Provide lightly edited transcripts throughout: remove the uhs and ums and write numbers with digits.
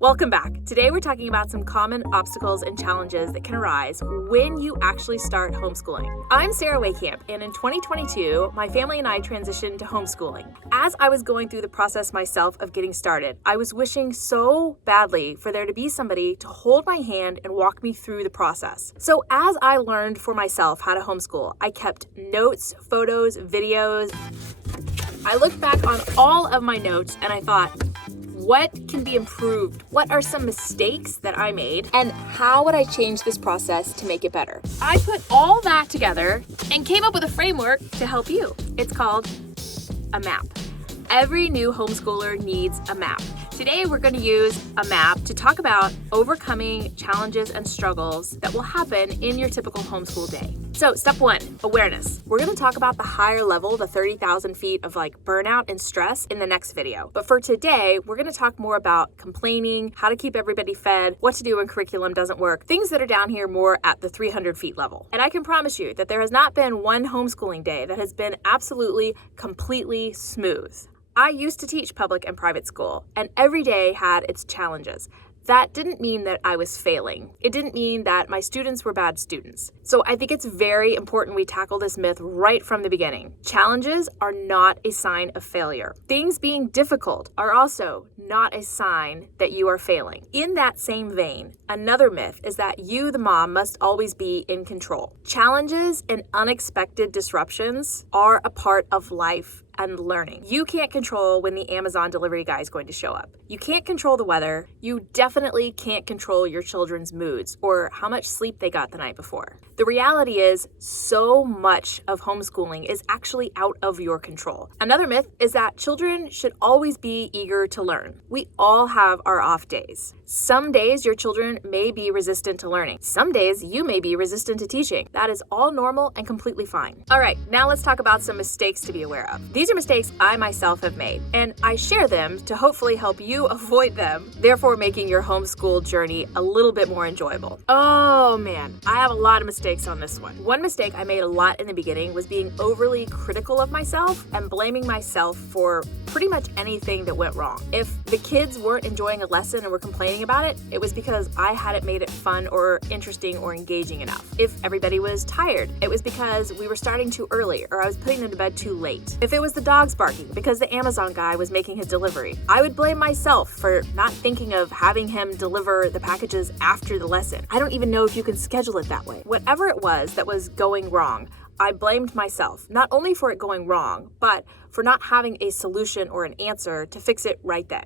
Welcome back. Today we're talking about some common obstacles and challenges that can arise when you actually start homeschooling. I'm Sarah Waycamp, and in 2022, my family and I transitioned to homeschooling. As I was going through the process myself of getting started, I was wishing so badly for there to be somebody to hold my hand and walk me through the process. So as I learned for myself how to homeschool, I kept notes, photos, videos. I looked back on all of my notes and I thought, what can be improved? What are some mistakes that I made? And how would I change this process to make it better? I put all that together and came up with a framework to help you. It's called a map. Every new homeschooler needs a map. Today, we're going to use a map to talk about overcoming challenges and struggles that will happen in your typical homeschool day. So step one, awareness. We're going to talk about the higher level, the 30,000 feet of burnout and stress in the next video. But for today, we're going to talk more about complaining, how to keep everybody fed, what to do when curriculum doesn't work, things that are down here more at the 300 feet level. And I can promise you that there has not been one homeschooling day that has been absolutely, completely smooth. I used to teach public and private school, and every day had its challenges. That didn't mean that I was failing. It didn't mean that my students were bad students. So I think it's very important we tackle this myth right from the beginning. Challenges are not a sign of failure. Things being difficult are also not a sign that you are failing. In that same vein, another myth is that you, the mom, must always be in control. Challenges and unexpected disruptions are a part of life and learning. You can't control when the Amazon delivery guy is going to show up. You can't control the weather. You definitely can't control your children's moods or how much sleep they got the night before. The reality is, so much of homeschooling is actually out of your control. Another myth is that children should always be eager to learn. We all have our off days. Some days your children may be resistant to learning. Some days you may be resistant to teaching. That is all normal and completely fine. All right, now let's talk about some mistakes to be aware of. These are mistakes I myself have made, and I share them to hopefully help you avoid them, therefore making your homeschool journey a little bit more enjoyable. Oh man, I have a lot of mistakes on this one. One mistake I made a lot in the beginning was being overly critical of myself and blaming myself for pretty much anything that went wrong. If the kids weren't enjoying a lesson and were complaining about it, it was because I hadn't made it fun or interesting or engaging enough. If everybody was tired, it was because we were starting too early or I was putting them to bed too late. If it was the dogs barking because the Amazon guy was making his delivery, I would blame myself for not thinking of having him deliver the packages after the lesson. I don't even know if you can schedule it that way. Whatever it was that was going wrong, I blamed myself, not only for it going wrong, but for not having a solution or an answer to fix it right then.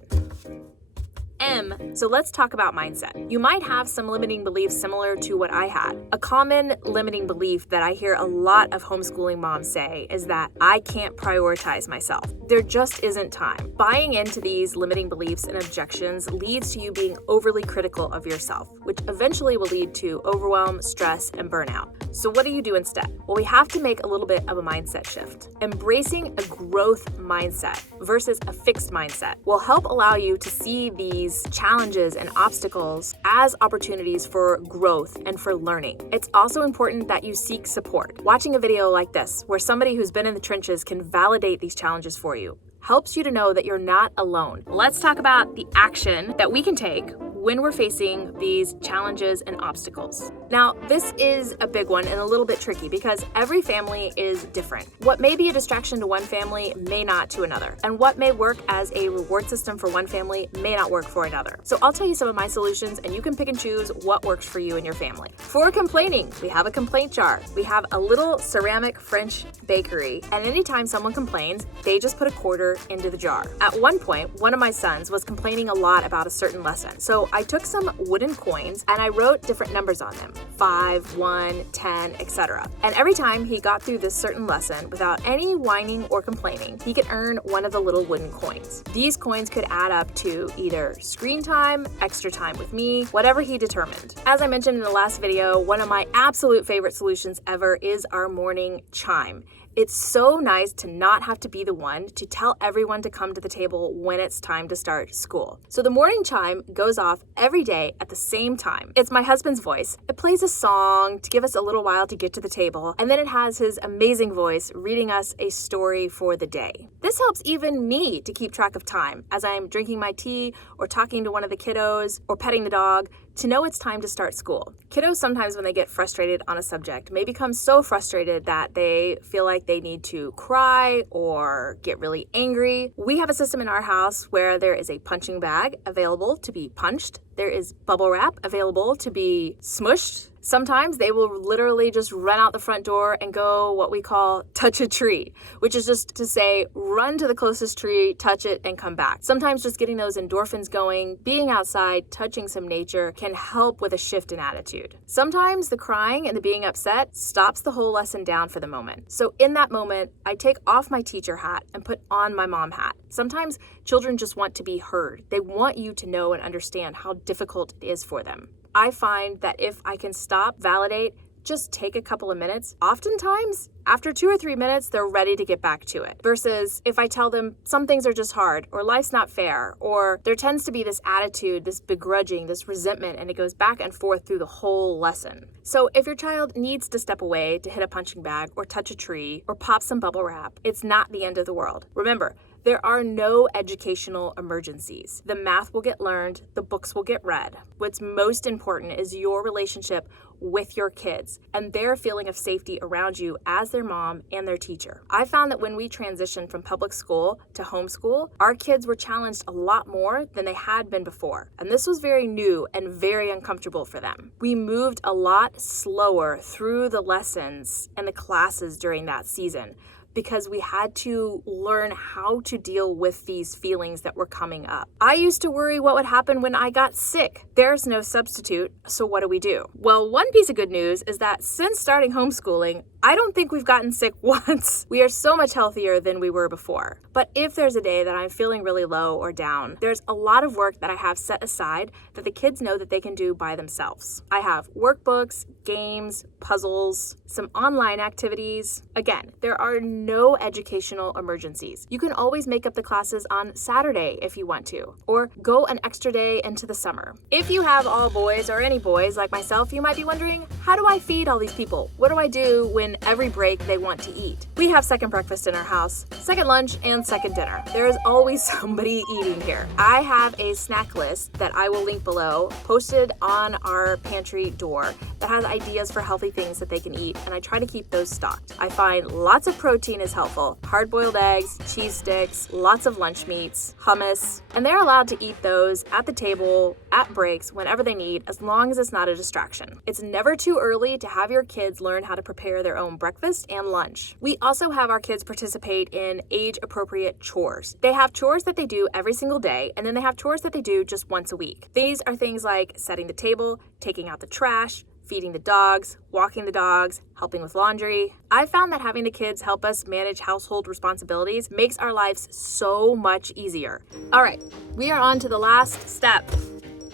So let's talk about mindset. You might have some limiting beliefs similar to what I had. A common limiting belief that I hear a lot of homeschooling moms say is that I can't prioritize myself. There just isn't time. Buying into these limiting beliefs and objections leads to you being overly critical of yourself, which eventually will lead to overwhelm, stress, and burnout. So what do you do instead? Well, we have to make a little bit of a mindset shift. Embracing a growth mindset versus a fixed mindset will help allow you to see these challenges and obstacles as opportunities for growth and for learning. It's also important that you seek support. Watching a video like this, where somebody who's been in the trenches can validate these challenges for you, helps you to know that you're not alone. Let's talk about the action that we can take when we're facing these challenges and obstacles. Now, this is a big one and a little bit tricky because every family is different. What may be a distraction to one family may not to another, and what may work as a reward system for one family may not work for another. So I'll tell you some of my solutions and you can pick and choose what works for you and your family. For complaining, we have a complaint jar. We have a little ceramic French bakery, and anytime someone complains, they just put a quarter into the jar. At one point, one of my sons was complaining a lot about a certain lesson. So I took some wooden coins and I wrote different numbers on them, 5, 1, 10, etc. And every time he got through this certain lesson without any whining or complaining, he could earn one of the little wooden coins. These coins could add up to either screen time, extra time with me, whatever he determined. As I mentioned in the last video, one of my absolute favorite solutions ever is our morning chime. It's so nice to not have to be the one to tell everyone to come to the table when it's time to start school. So the morning chime goes off every day at the same time. It's my husband's voice. It plays a song to give us a little while to get to the table, and then it has his amazing voice reading us a story for the day. This helps even me to keep track of time as I'm drinking my tea or talking to one of the kiddos or petting the dog to know it's time to start school. Kiddos sometimes when they get frustrated on a subject may become so frustrated that they feel like they need to cry or get really angry. We have a system in our house where there is a punching bag available to be punched. There is bubble wrap available to be smushed. Sometimes they will literally just run out the front door and go what we call touch a tree, which is just to say run to the closest tree, touch it, and come back. Sometimes just getting those endorphins going, being outside, touching some nature can help with a shift in attitude. Sometimes the crying and the being upset stops the whole lesson down for the moment. So in that moment, I take off my teacher hat and put on my mom hat. Sometimes children just want to be heard. They want you to know and understand how difficult it is for them. I find that if I can stop, validate, just take a couple of minutes, oftentimes after 2 or 3 minutes, they're ready to get back to it. Versus if I tell them some things are just hard or life's not fair, or there tends to be this attitude, this begrudging, this resentment, and it goes back and forth through the whole lesson. So if your child needs to step away to hit a punching bag or touch a tree or pop some bubble wrap, it's not the end of the world. Remember, there are no educational emergencies. The math will get learned, the books will get read. What's most important is your relationship with your kids and their feeling of safety around you as their mom and their teacher. I found that when we transitioned from public school to homeschool, our kids were challenged a lot more than they had been before. And this was very new and very uncomfortable for them. We moved a lot slower through the lessons and the classes during that season, because we had to learn how to deal with these feelings that were coming up. I used to worry what would happen when I got sick. There's no substitute, so what do? Well, one piece of good news is that since starting homeschooling, I don't think we've gotten sick once. We are so much healthier than we were before. But if there's a day that I'm feeling really low or down, there's a lot of work that I have set aside that the kids know that they can do by themselves. I have workbooks, games, puzzles, some online activities. Again, there are no educational emergencies. You can always make up the classes on Saturday if you want to, or go an extra day into the summer. If you have all boys or any boys like myself, you might be wondering, how do I feed all these people? What do I do when every break they want to eat? We have second breakfast in our house, second lunch, and second dinner. There is always somebody eating here. I have a snack list that I will link below, posted on our pantry door, that has ideas for healthy things that they can eat, and I try to keep those stocked. I find lots of protein is helpful. Hard-boiled eggs, cheese sticks, lots of lunch meats, hummus, and they're allowed to eat those at the table, at breaks, whenever they need, as long as it's not a distraction. It's never too early to have your kids learn how to prepare their own breakfast and lunch. We also have our kids participate in age-appropriate chores. They have chores that they do every single day, and then they have chores that they do just once a week. These are things like setting the table, taking out the trash, feeding the dogs, walking the dogs, helping with laundry. I found that having the kids help us manage household responsibilities makes our lives so much easier. All right, we are on to the last step,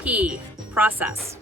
P, process.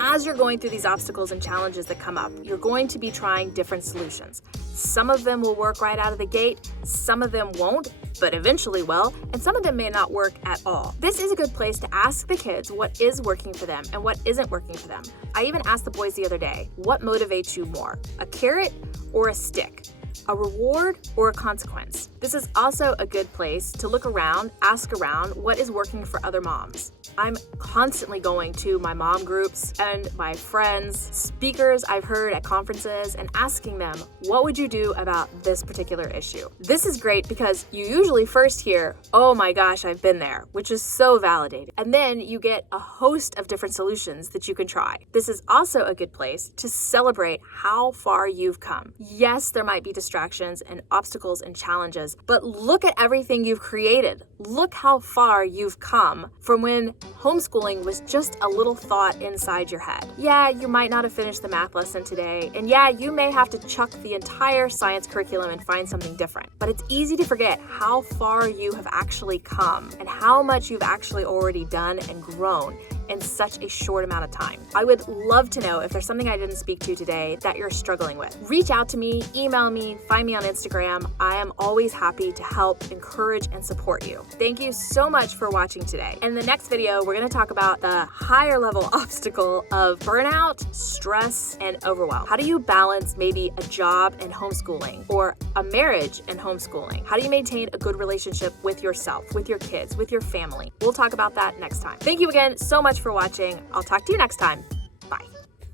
As you're going through these obstacles and challenges that come up, you're going to be trying different solutions. Some of them will work right out of the gate, some of them won't, but eventually will, and some of them may not work at all. This is a good place to ask the kids what is working for them and what isn't working for them. I even asked the boys the other day, what motivates you more, a carrot or a stick? A reward or a consequence? This is also a good place to look around, ask around what is working for other moms. I'm constantly going to my mom groups and my friends, speakers I've heard at conferences, and asking them, what would you do about this particular issue? This is great because you usually first hear, oh my gosh, I've been there, which is so validating. And then you get a host of different solutions that you can try. This is also a good place to celebrate how far you've come. Yes, there might be distractions and obstacles and challenges, but look at everything you've created. Look how far you've come from when homeschooling was just a little thought inside your head. Yeah, you might not have finished the math lesson today, and yeah, you may have to chuck the entire science curriculum and find something different. But it's easy to forget how far you have actually come and how much you've actually already done and grown in such a short amount of time. I would love to know if there's something I didn't speak to today that you're struggling with. Reach out to me, email me, find me on Instagram. I am always happy to help, encourage, and support you. Thank you so much for watching today. In the next video, we're going to talk about the higher level obstacle of burnout, stress, and overwhelm. How do you balance maybe a job and homeschooling, or a marriage and homeschooling? How do you maintain a good relationship with yourself, with your kids, with your family? We'll talk about that next time. Thank you again so much for watching. I'll talk to you next time.